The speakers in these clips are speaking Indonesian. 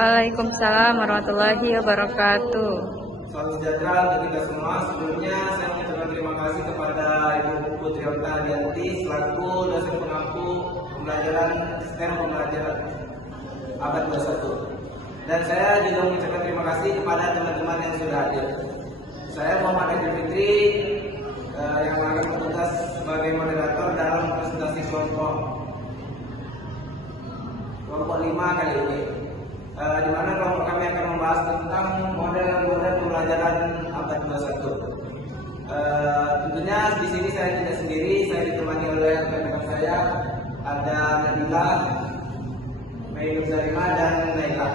Waalaikumsalam warahmatullahi wabarakatuh. Salam sejahtera untuk kita semua. Sebelumnya saya mengucapkan terima kasih kepada Ibu Putri Oktavianti selaku dosen pengampu pembelajaran STEM pembelajaran abad 21. Dan saya juga mengucapkan terima kasih kepada teman-teman yang sudah hadir. Saya Muhammad Edi Fitri yang akan bertugas sebagai moderator dalam presentasi kelompok 5 kali ini. Di mana kelompok kami akan membahas tentang model-model pembelajaran abad 21. Tentunya di sini saya tidak sendiri, saya ditemani oleh rekan-rekan saya, ada Nabila, Mei Zarima, dan Naila.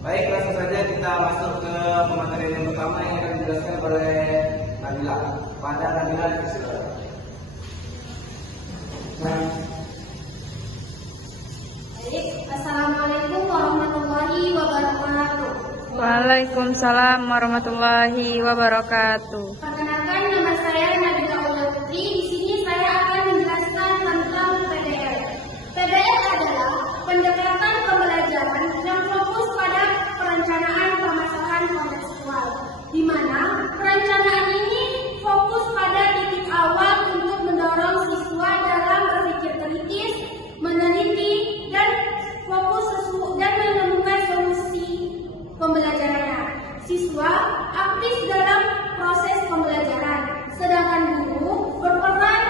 Baik, langsung saja kita masuk ke pematerian yang pertama yang akan dijelaskan oleh Nabila. Pada Nabila disilakan. Assalamualaikum warahmatullahi wabarakatuh. Waalaikumsalam warahmatullahi wabarakatuh. Perkenalkan, nama saya Nabila Putri. Di sini saya akan menjelaskan tentang PDL. PDL adalah pendekatan pembelajaran yang fokus pada perencanaan permasalahan kontekstual, di mana perencanaan ini fokus pada titik awal untuk mendorong siswa dalam berpikir kritis, meneliti, dan fokus dan menemukan solusi pembelajarannya. Siswa aktif dalam proses pembelajaran, sedangkan guru berperan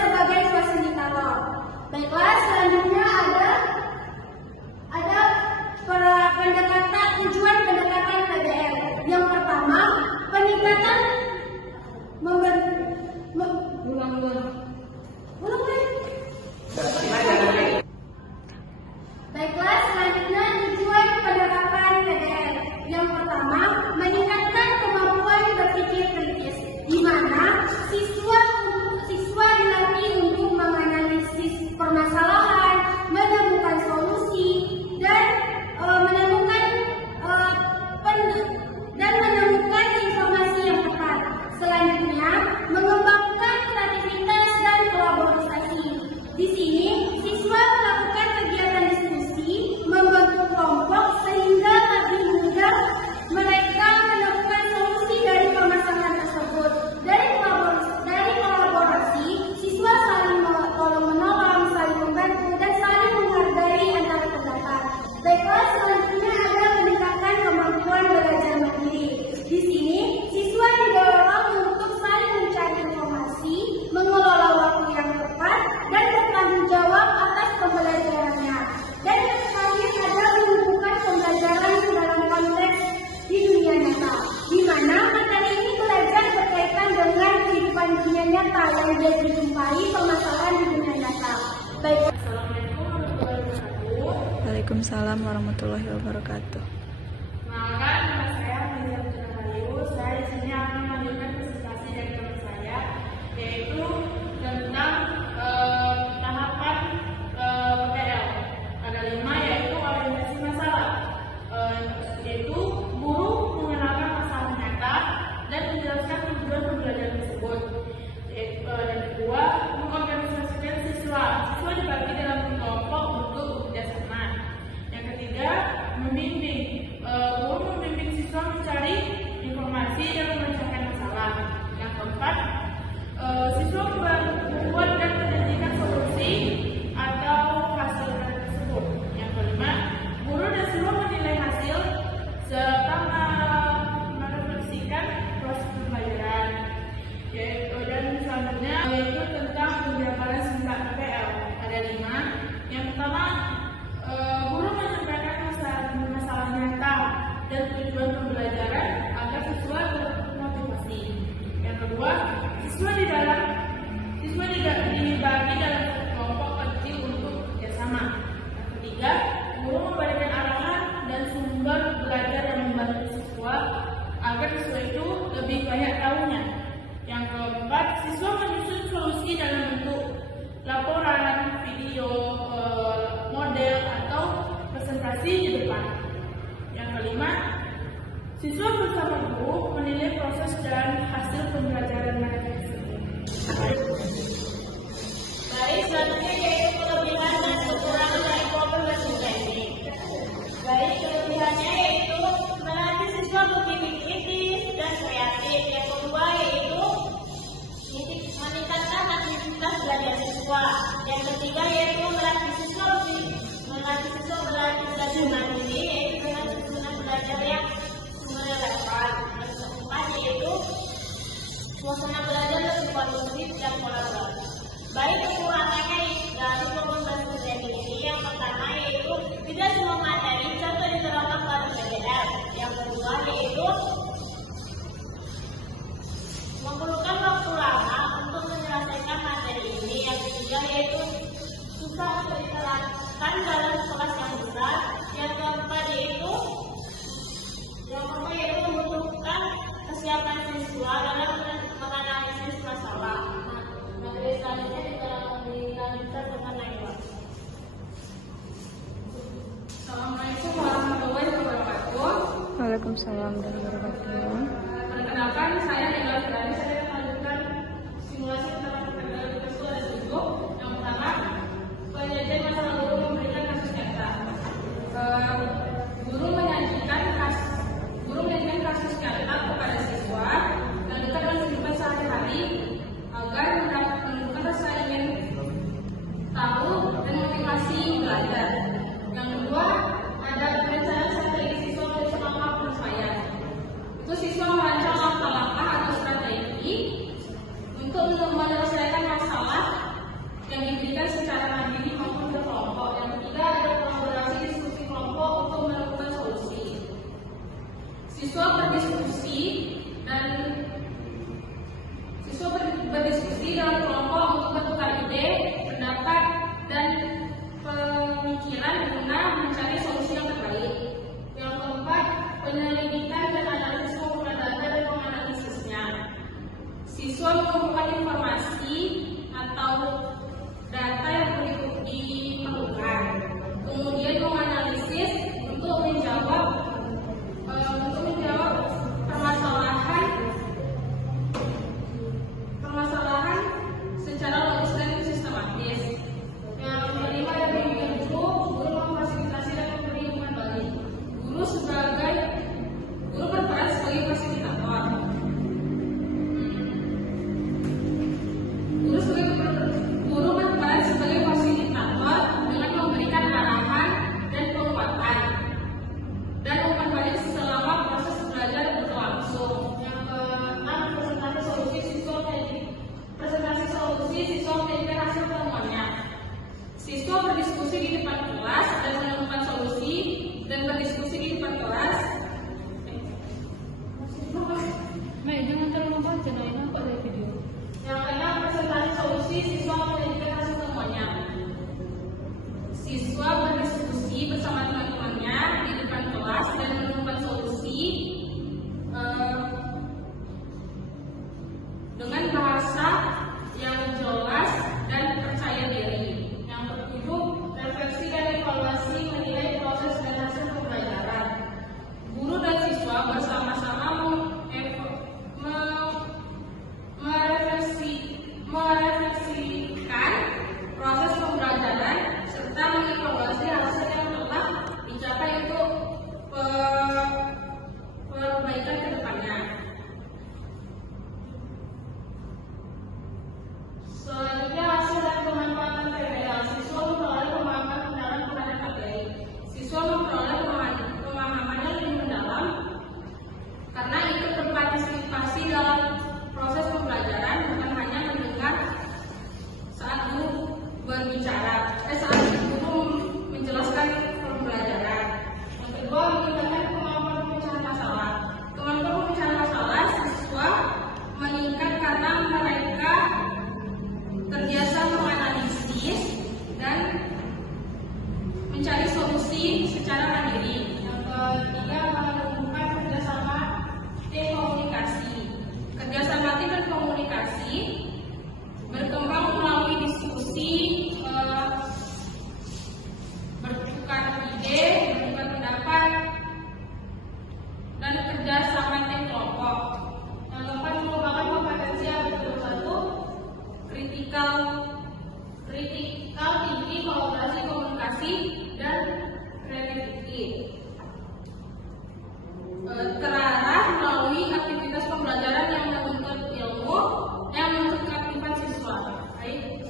sebagai fasilitator. Baiklah, selanjutnya ada tujuan pendekatan PDL. Yang pertama, peningkatan Baiklah, selanjutnya tujuan pendekatan PDL. Yang pertama, meningkatkan kemampuan berpikir kritis, di mana siswa dilatih untuk menganalisis permasalahan, menemukan solusi, dan menemukan informasi yang tepat. Selanjutnya, mengembangkan kreativitas dan kolaborasi. Di sini, siswa melakukan kegiatan diskusi, membentuk kelompok sehingga lebih mudah mereka menemukan solusi dari permasalahan tersebut. Dari kolaborasi, siswa saling tolong-menolong, saling membantu, dan saling menghargai antara pendapat. Baiklah, selanjutnya ada meningkatkan kemampuan belajar mandiri. Di sini, siswa didorong untuk saling mencari informasi, mengelola waktu yang tepat, dan bertanggung jawab atas pembelajarannya. Dan yang terakhir ada menumbuhkan pembelajaran dalam konteks di dunia nyata, di mana materi ini belajar berkaitan dengan kehidupan dunia nyata yang dia dijumpai permasalahan di dunia nyata. Baik. Waalaikumsalam warahmatullahi wabarakatuh. Perkenalkan, nama saya Mizar Rahayu. Saya di sini akan melanjutkan presentasi dari teman saya, yaitu tentang tahapan PDL. Ada 5, yaitu orientasi masalah, yaitu guru mengenalkan masalah nyata dan menjelaskan tujuan pembelajaran tersebut. Dan kedua, mengorganisasikan siswa. Siswa dibagi dalam kelompok untuk bekerja sama. Yang ketiga, membimbing. Guru membimbing siswa mencari informasi dan memecahkan masalah. Yang keempat, siswa siswa. Yang ketiga yaitu melatih siswa belajar mandiri, yaitu dengan susunan belajar yang relevan. Yang keempat yaitu suasana belajar lebih kondusif dan kolaboratif. Baik kekurangannya dari program bahasa Indonesia ini, yang pertama yaitu tidak semua materi contoh diterapkan pada PDF. Yang kedua yaitu memerlukan waktu lama untuk menyelesaikan materi ini. Yang ketiga yaitu susah untuk diterapkan dalam kelas yang besar. Yang keempat yaitu membutuhkan kesiapan siswa dalam menganalisis masalah. Materi selanjutnya dilanjutkan dengan Naila. Assalamualaikum warahmatullahi wabarakatuh. Waalaikumsalam warahmatullahi wabarakatuh. Perkenalkan, saya Naila Firdaus. Saya akan melanjutkan simulasi tentang perkembangan siswa dan siswa. Yang pertama, penyajian masalah guru memberikan kasus nyata. Guru menyajikan kasus nyata kepada siswa dan dekat dengan kehidupan sehari-hari agar menumbuhkan rasa ingin tahu dan motivasi belajar. Yang kedua, ada perencanaan strategi siswa dari selama penyesuaian. Itu siswa merancang langkah-langkah atau strategi untuk menyelesaikan masalah yang diberikan secara mandiri maupun berkelompok. Yang ketiga, ada kolaborasi diskusi kelompok untuk menemukan solusi. Siswa berdiskusi dalam kelompok untuk bertukar ide, pendapat, dan pemikiran guna mencari solusi yang terbaik. Yang keempat, penyelidikan dan analisis pengumpulan data dan menganalisisnya. Siswa mengumpulkan informasi atau data yang diperlukan, kemudian menganalisis untuk menjawab permasalahan secara logis dan sistematis. Yang kelima, dari guru memfasilitasi dan memberi umpan balik. Guru berperan sebagai fasilitator. Guru berperan sebagai fasilitator dengan memberikan arahan dan penguatan dan umpan balik selama proses belajar berlangsung. Yang keenam, presentasi solusi siswa menjadikan hasil temuannya. Siswa berdiskusi di depan kelas dan menemukan solusi dan berdiskusi di depan kelas. Jangan terlalu baca, Naina, kok ada video. Yang keenam, presentasi solusi siswa menjadikan hasil temuannya. Siswa berdiskusi bersama teman-temannya di depan kelas dan menemukan solusi dengan bahasa yang jelas dan percaya diri. Yang ketujuh, refleksi dan evaluasi menilai proses dan hasil pembelajaran. Guru dan siswa bersama-sama merefleksikan proses pembelajaran serta mengevaluasi hasil yang telah dicapai untuk perbaikan ke depannya. Selanjutnya, hasil dan pemanfaatan PBL. Siswa memperoleh pemahaman mendalam terhadap materi. Siswa memperoleh pemahaman yang lebih mendalam karena ikut berpartisipasi dalam proses pembelajaran, bukan hanya mendengar saat guru berbicara, saat guru menjelaskan pembelajaran. Yang kedua, meningkatkan kemampuan pemecahan masalah. Kemampuan pemecahan masalah siswa meningkat karena mereka terbiasa menganalisis dan mencari solusi secara mandiri. Yang ketiga, menumbuhkan kerjasama tim komunikasi. Kerjasama tim dan komunikasi berkembang melalui diskusi, bertukar ide, bertukar pendapat, dan kerjasama tim kelompok. Yang keempat, mengembangkan kompetensi yang bersatu, kritikal tinggi, kolaborasi, komunikasi, dan kreativiti. Terarah melalui aktivitas pembelajaran yang menuntut ilmu, yang menuntut keaktifan siswa. Baik,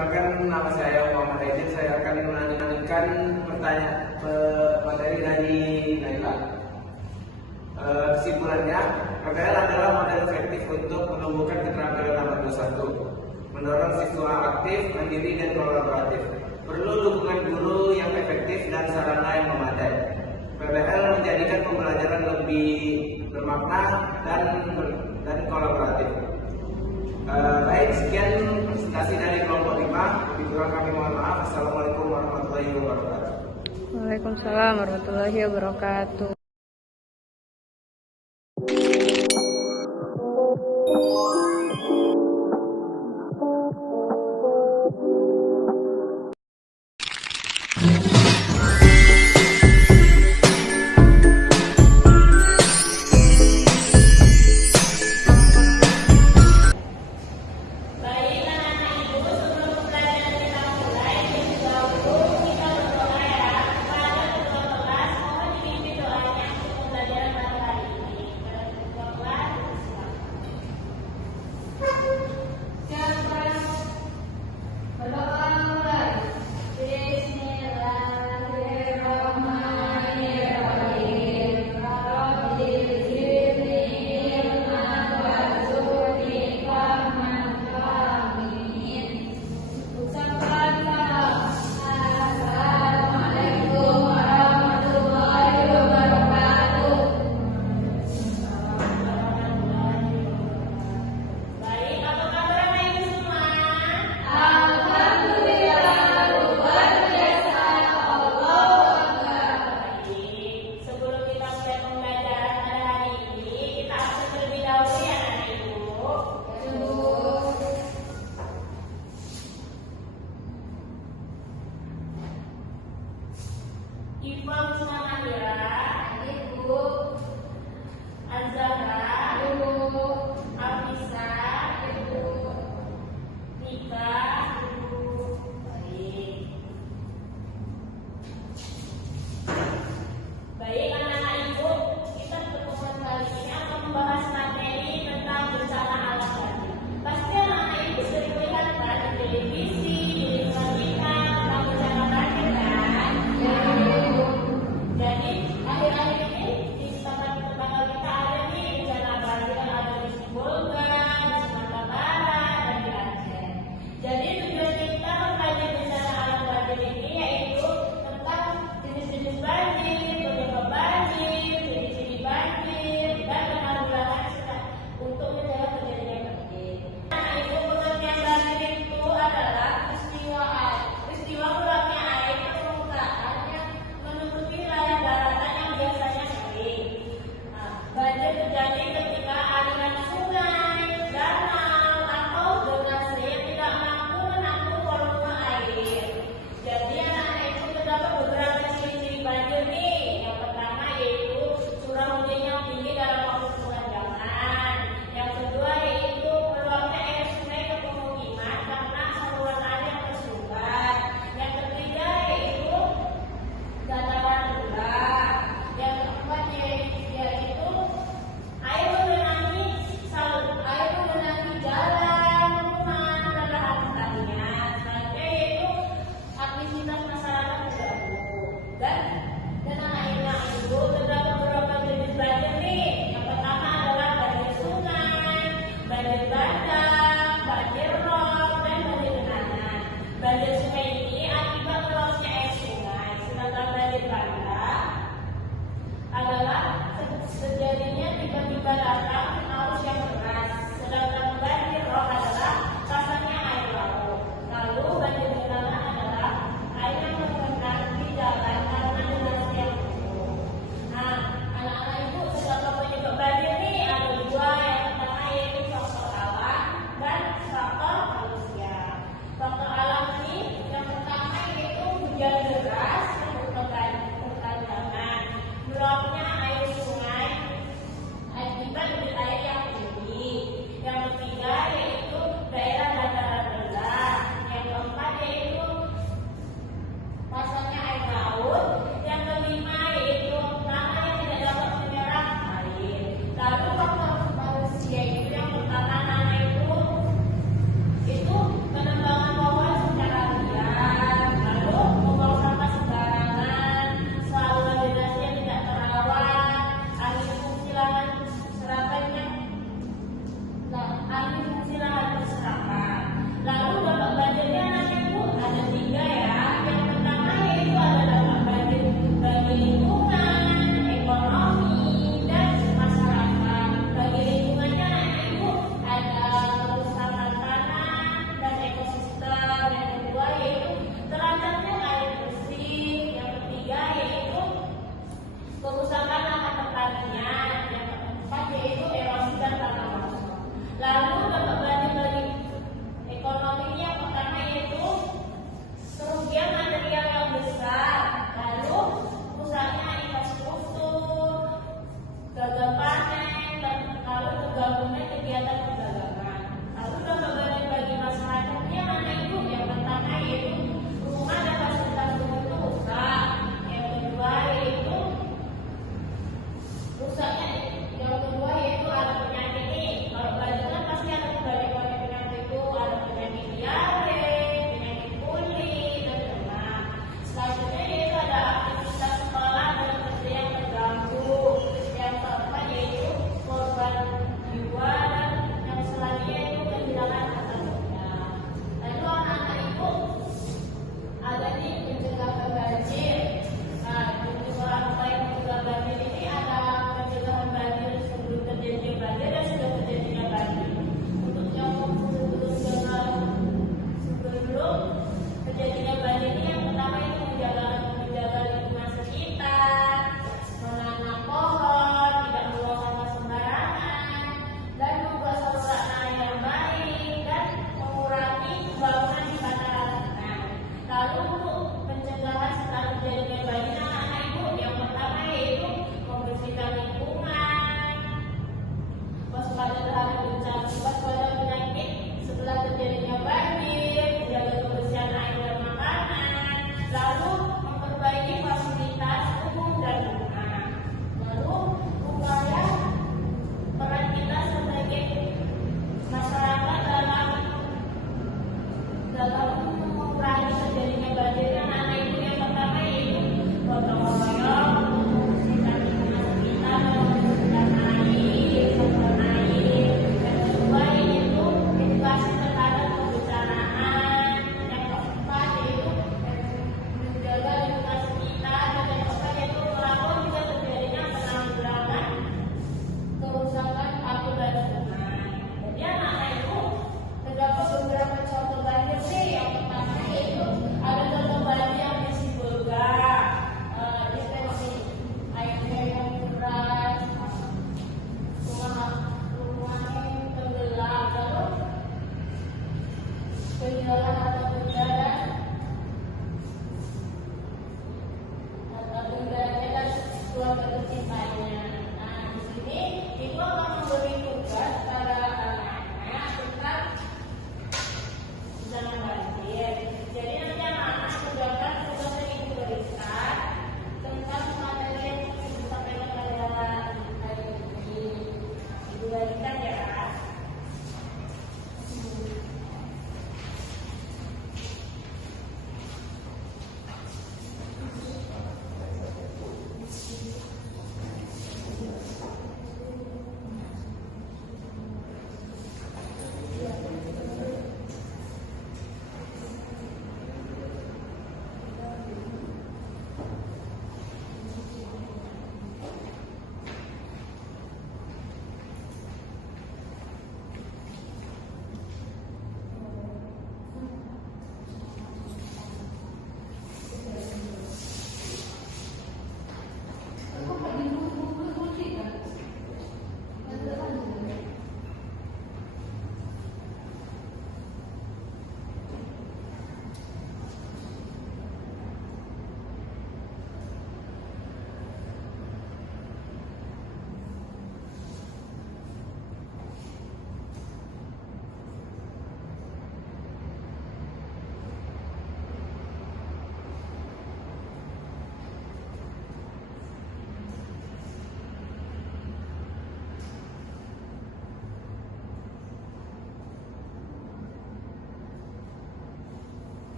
perkenalkan, nama saya Muhammad Aidil. Saya akan melanjutkan materi dari Naila. Kesimpulannya, PPL adalah model efektif untuk menumbuhkan keterampilan abad 21, mendorong siswa aktif, mandiri, dan kolaboratif. Perlu dukungan guru yang efektif dan sarana yang memadai. PPL menjadikan pembelajaran lebih bermakna dan kolaboratif. Baik, sekian presentasi dari kelompok 5. Lebih kurang kami mohon maaf. Assalamualaikum warahmatullahi wabarakatuh. Waalaikumsalam warahmatullahi wabarakatuh. Baik anak-anak ibu, sebelum pelajaran kita mulai, lebih dahulu kita berdoa ya. Kepada ketua kelas, mohon dipimpin doanya untuk pembelajaran pada hari ini. Kepada ketua kelas, siapa? Berdoa mulai. Bismillahirrahmanirrahim. Rabbil zidni ilman warzuqni fahman amin. Ucapkanlah Assalamualaikum warahmatullahi wabarakatuh. Baik, apa kabar anak ibu semua? Alhamdulillah, luar biasa. Allahu Akbar. Baik, sebelum kita mulai pembelajaran pada hari ini, kita absen terlebih dahulu ya anak ibu. Ibu Husna Mahira, Ibu Azhara, Ibu Afisa, Ibu Nika, Ibu. Baik. Baik anak-anak ibu, kita pertemuan kali ini akan membahas materi tentang bencana alam tadi. Pasti anak-anak ibu sering melihat kan di televisi, di lingkungan kita tentang bencana banjir kan? Jadi akhir-akhir ini di tempat-tempat kita ada nih bencana banjir yang ada di Sibolga, di Sumatera Barat, dan di Aceh. Jadi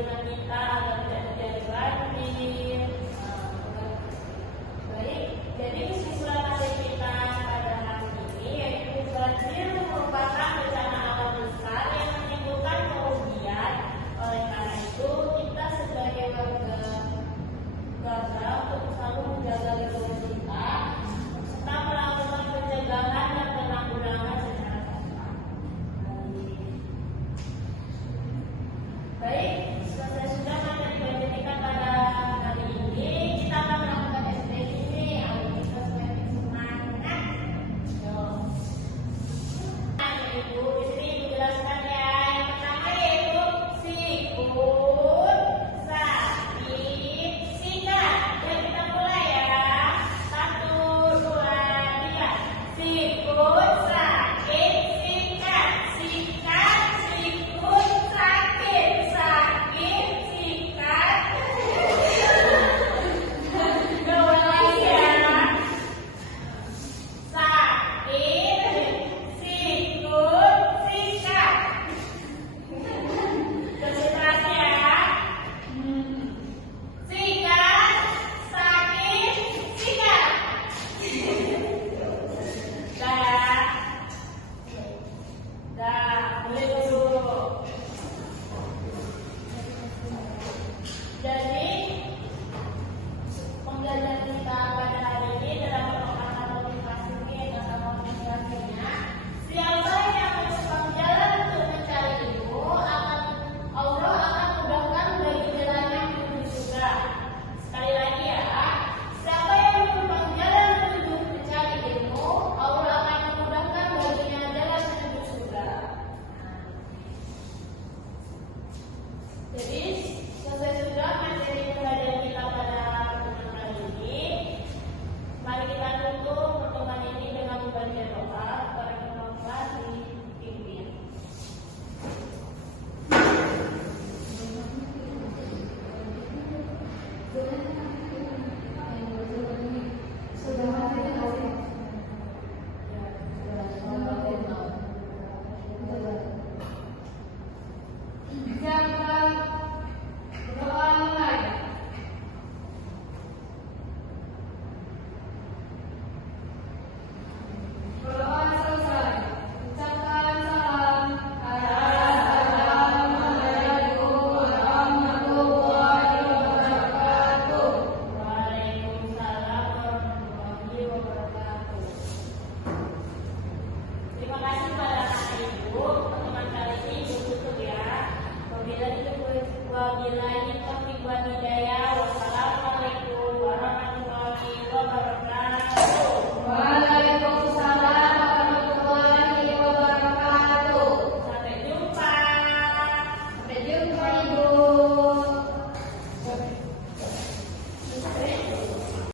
dengan kita